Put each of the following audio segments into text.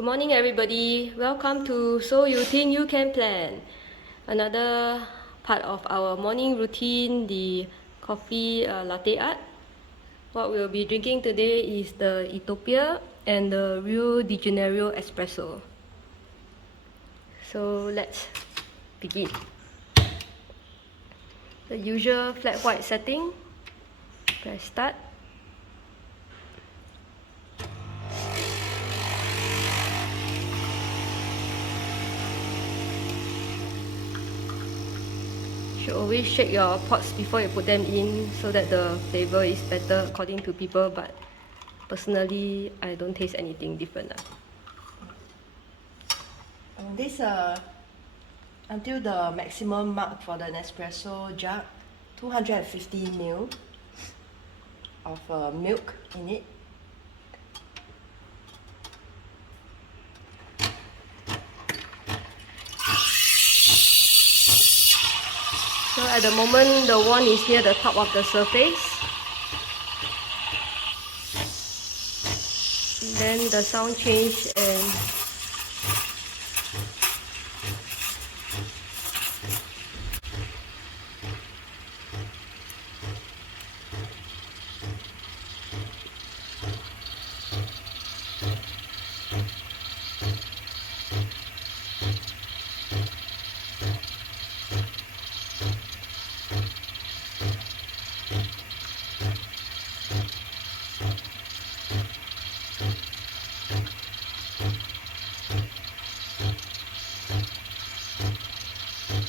Good morning everybody, welcome to So You Think You Can Plan. Another part of our morning routine, the coffee latte art. What we'll be drinking today is the Ethiopia and the Rio de Janeiro espresso. So let's begin. The usual flat white setting, press start. Should always shake your pots before you put them in so that the flavor is better according to people, but personally I don't taste anything different. This until the maximum mark for the Nespresso jug, 250 ml of milk in it. So at the moment the wand is near the top of the surface. Then the sound changed and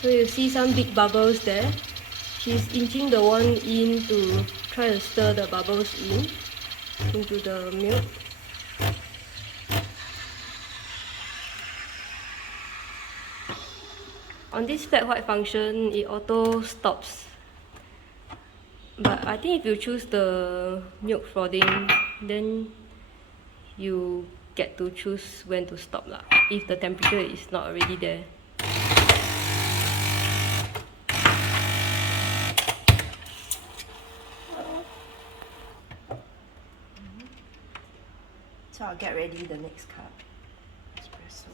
so you see some big bubbles there. She's inching the wand in to try to stir the bubbles into the milk. On this flat white function, it auto stops. But I think if you choose the milk frothing, then you get to choose when to stop lah, if the temperature is not already there. So I'll get ready the next cup. Espresso.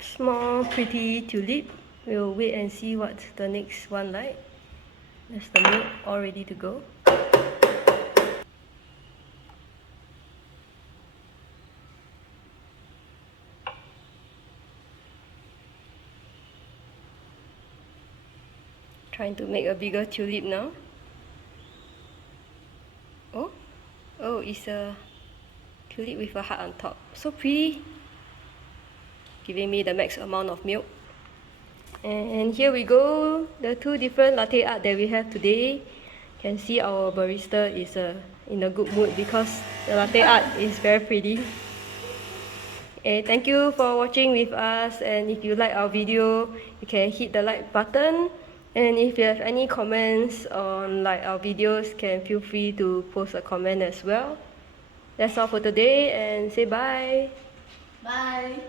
Small pretty tulip. We'll wait and see what's the next one like. There's the milk all ready to go. Trying to make a bigger tulip now. Oh, it's a tulip with a heart on top. So pretty. Giving me the max amount of milk. And here we go, the two different latte art that we have today. You can see our barista is in a good mood because the latte art is very pretty. And thank you for watching with us, and if you like our video, you can hit the like button. And if you have any comments on our videos, can feel free to post a comment as well. That's all for today, and say bye. Bye.